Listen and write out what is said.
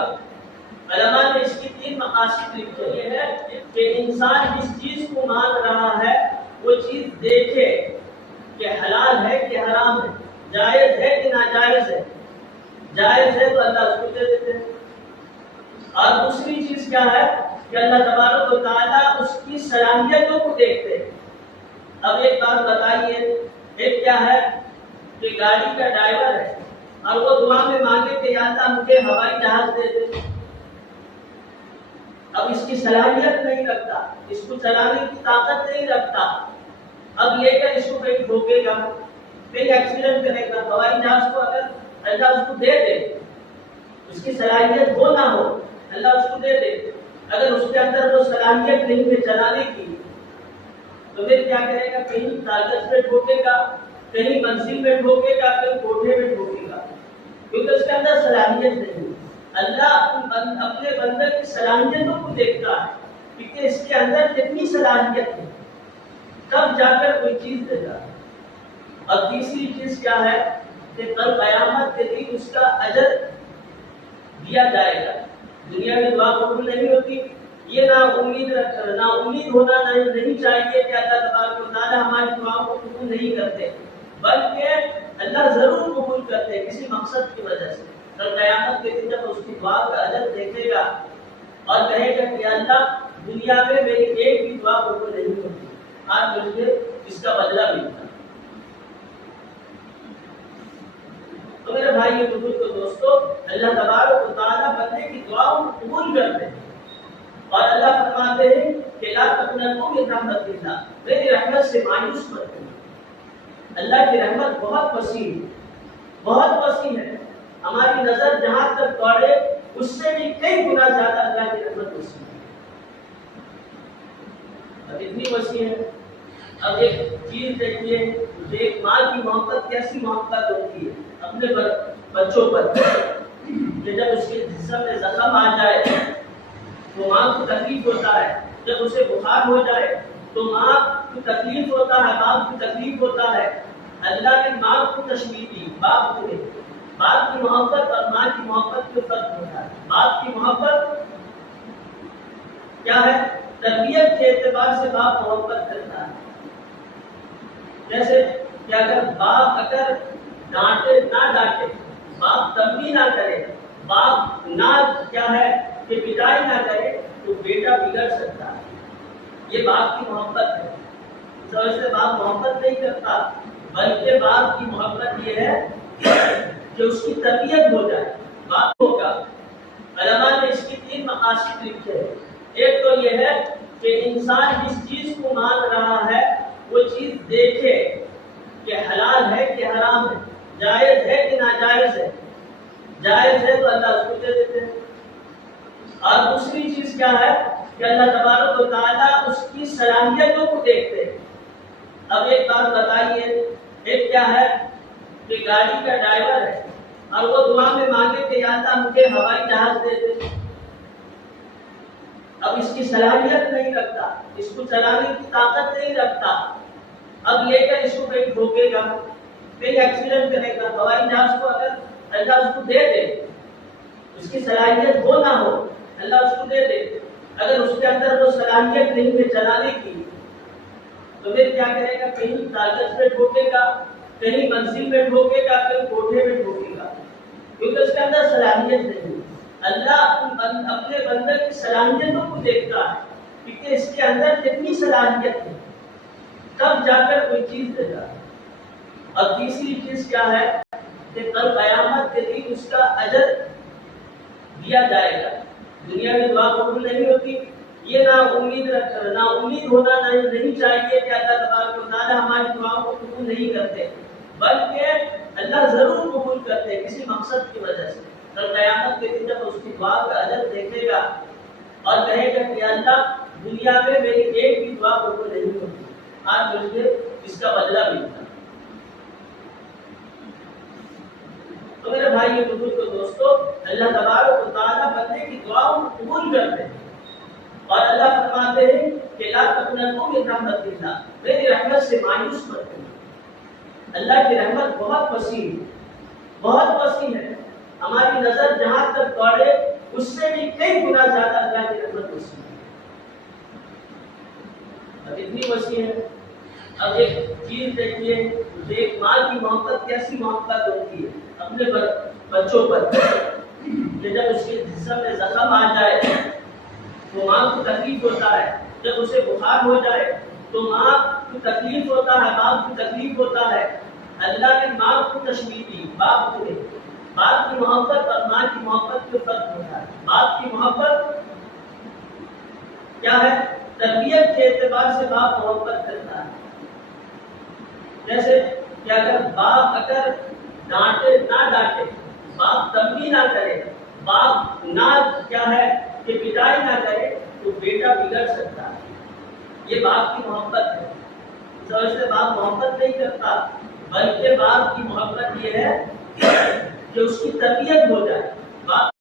ہوگا۔ علماء نے اس کی 3 مقاصد لکھے یہ ہے کہ انسان جس چیز کو مان رہا ہے وہ چیز دیکھے کہ حلال ہے کہ حرام ہے، جائز ہے کہ ناجائز ہے۔ جائز ہے تو اللہ اس کو دے دیتے ہیں۔ اور دوسری چیز کیا ہے کہ اللہ تبارک و تعالیٰ اس کی صلاحیتوں کو دیکھتے ہیں۔ اب ایک بات بتائیے، ایک کیا ہے کہ گاڑی کا ڈرائیور ہے اور وہ دعا میں مانگے کہ یا اللہ مجھے ہوائی جہاز دے دے، اب اس کی صلاحیت نہیں رکھتا، اس کو چلانے کی طاقت نہیں رکھتا، اب لے کر اس کو کہیں ٹھوکے گا، کہیں ایکسیڈنٹ کرے گا۔ ہوائی جہاز کو اگر اللہ اس کو دے دے، اس کی صلاحیت ہو نہ ہو، اللہ اس کو دے دے، اگر اس کے اندر وہ صلاحیت نہیں ہے چلانے کی تو پھر کیا کرے گا؟ کہیں کاغذ پہ ٹھوکے گا، کہیں منزل میں ٹھوکے گا، کہیں کوٹھے میں ٹھوکے گا، کیونکہ اس کے اندر صلاحیت نہیں۔ اللہ اپنے بندے کی صلاحیتوں کو دیکھتا ہے کہ اس کے اندر کتنی صلاحیت ہے، تب جا کر کوئی چیز دے گا۔ اور تیسری چیز کیا ہے کہ کل قیامت کے دن اس کا اجر دیا جائے گا۔ دنیا میں دعا قبول نہیں ہوتی، یہ نا امید ہونا نہیں چاہیے کہ اللہ تبارک و تعالیٰ ہماری دعاؤں کو قبول نہیں کرتے، بلکہ اللہ ضرور قبول کرتے ہیں کسی مقصد کی وجہ سے۔ کل قیامت کے دن جب اس کی دعا کا اجر دیکھے گا اور کہے گا کہ اللہ دنیا میں میری ایک بھی دعا قبول نہیں ہوتی، آج مجھے اس کا بدلہ ملتا۔ تو میرے بھائی بزرگ دوستو، اللہ تبارک و تعالیٰ بندے کی دعاؤں کو قبول کرتے ہیں، اور اللہ فرماتے ہیں کہ لا تقنطوا من رحمت اللہ، میری رحمت سے مایوس مت ہونا۔ اللہ کی رحمت بہت وسیع ہے، بہت وسیع ہے، ہماری نظر جہاں تک دوڑے اس سے بھی کئی گنا زیادہ اللہ کی رحمت وسیع ہے۔ اب اتنی وسیع ہے، اب ایک چیز دیکھیے کہ ایک ماں کی محبت کیسی محبت ہوتی ہے اپنے بچوں پر، کہ جب اس کے جسم میں زخم آ جائے تو ماں کو تکلیف ہوتا ہے، جب اسے بخار ہو جائے تو ماں کو تکلیف ہوتا ہے، باپ کو تکلیف ہوتا ہے۔ اللہ نے ماں کو تشبیہ دی باپ کو، باپ کی محبت اور ماں کی محبت میں فرق ہوتا ہے۔ باپ کی محبت کیا ہے؟ تربیت کے اعتبار سے باپ محبت کرتا ہے، جیسے کہ اگر باپ اگر ڈانٹے نہ ڈانٹے، باپ تنبیہ نہ کرے، باپ نہ کیا ہے کہ پٹائی نہ کرے تو بیٹا بگڑ سکتا ہے۔ یہ باپ کی محبت ہے۔ اس وجہ سے باپ محبت نہیں کرتا، بلکہ باپ کی محبت یہ ہے کہ اس کی تربیت ہو جائے، باپ ہوگا۔ علماء نے اس کی 3 مقاصد لکھے ہیں۔ ایک تو یہ ہے کہ انسان جس چیز کو مان رہا ہے وہ چیز دیکھے کہ حلال ہے کہ حرام ہے، جائز ہے کہ ناجائز ہے۔ جائز ہے تو اللہ اس کو دے دیتے ہیں۔ اور دوسری چیز کیا ہے کہ اللہ تبارک و تعالیٰ اس کی صلاحیتوں کو دیکھتے ہیں۔ اب ایک بات بتائیے، ایک کیا ہے کہ گاڑی کا ڈرائیور ہے اور وہ دعا میں مانگے کہ یا اللہ مجھے ہوائی جہاز دے دے، اب اس کی صلاحیت نہیں رکھتا، اس کو چلانے کی طاقت نہیں رکھتا، اب لے کر اس کو کہیں ٹھوکے گا، کہیں ایکسیڈنٹ کرے گا۔ ہوائی جہاز کو اگر اللہ اس کو دے دے، اس کی صلاحیت ہو نہ ہو، اللہ اس کو دے دے، اگر اس کے اندر وہ صلاحیت نہیں ہے چلانے کی تو پھر کیا کرے گا؟ کہیں کاغذ پہ ٹھوکے گا، کہیں منزل میں ٹھوکے گا، کہیں کوٹھے میں ٹھوکے گا، کیونکہ اس کے اندر صلاحیت نہیں۔ اللہ اپنے بندے کی صلاحیتوں کو دیکھتا ہے کہ اس کے اندر کتنی صلاحیت ہے، تب جا کر کوئی چیز دے گا۔ اور تیسری چیز کیا ہے کہ کل قیامت کے دن اس کا اجر دیا جائے گا۔ دنیا میں دعا قبول نہیں ہوتی، یہ نا امید ہونا نہیں چاہیے کہ اللہ تبارک و تعالیٰ ہماری دعاؤں کو قبول نہیں کرتے، بلکہ اللہ ضرور قبول کرتے ہیں کسی مقصد کی وجہ سے۔ کل قیامت کے دن جب اس کی دعا کا اجر دیکھے گا اور کہے گا کہ اللہ دنیا میں میری ایک بھی دعا قبول نہیں ہوتی، آج مجھے اس کا بدلہ ملتا۔ تو میرے بھائی بزرگ دوستو، اللہ تبارک و تعالیٰ بندے کی دعاؤں کو قبول کرتے ہیں، اور اللہ فرماتے ہیں کہ لا تقنطوا من رحمت اللہ، میری رحمت سے مایوس مت ہونا۔ اللہ کی رحمت بہت وسیع ہے، بہت وسیع ہے، ہماری نظر جہاں تک دوڑے اس سے بھی کئی گنا زیادہ اللہ کی رحمت وسیع ہے. اب اتنی وسیع ہے. اب ایک چیز دیکھیے، ایک ماں کی محبت کیسی محبت ہوتی ہے اپنے بچوں پر، کہ جب اس کے جسم میں زخم آ جائے تو ماں کو تکلیف ہوتا ہے، جب اسے بخار ہو جائے تو ماں کو تکلیف ہوتا ہے، باپ کو تکلیف ہوتا ہے. اللہ نے ماں کو تشریح دی، باپ کو نہیں. باپ کی محبت اور ماں کی محبت میں فرق ہوتا ہے. باپ کی محبت کیا ہے؟ تربیت کے اعتبار سے باپ محبت کرتا ہے. جیسے کہ اگر باپ اگر ڈانٹے نہ ڈانٹے، باپ تنبیہ نہ کرے، باپ نہ کیا ہے کہ پٹائی نہ کرے تو بیٹا بگڑ سکتا ہے. یہ باپ کی محبت ہے. اس وجہ سے باپ محبت نہیں کرتا، بلکہ باپ کی محبت یہ ہے کہ اس کی تربیت ہو جائے. باپ